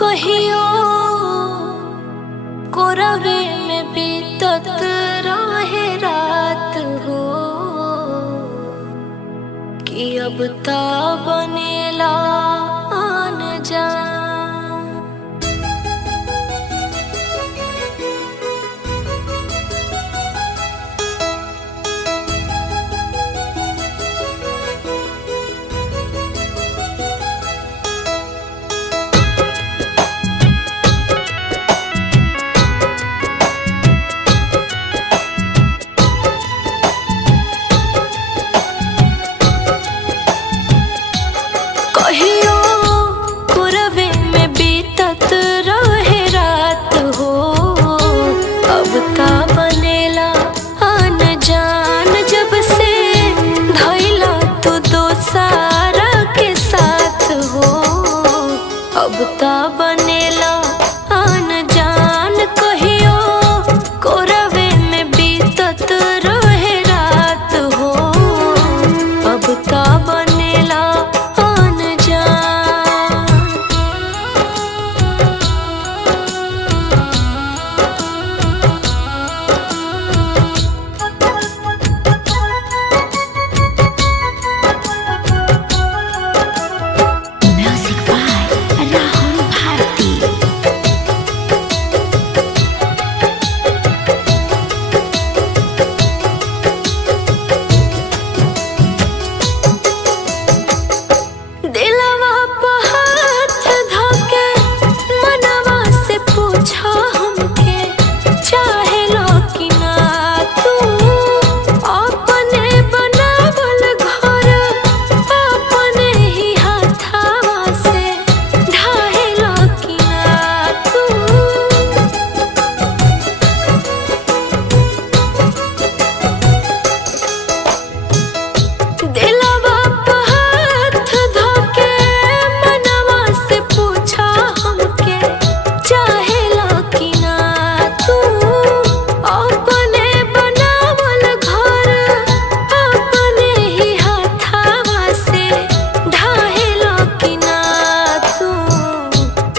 कहियो कोरवे में बीतत रहे रात हो कि अब ता बनेला अनजान। कहियो कोरवे में बीतत रहे रात हो अब ता बनेला अनजान। जब से धइला तो दोसारा के साथ हो अब ता बनेला अनजान। कहियो कोरवे में बीतत रहे रात हो अब ता बनेला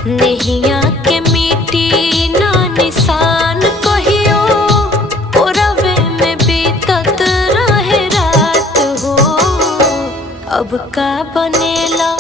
नैया के मिट्टी ना निशान। कहियो कोरवे में बीतत रहे रात हो अब का बनेला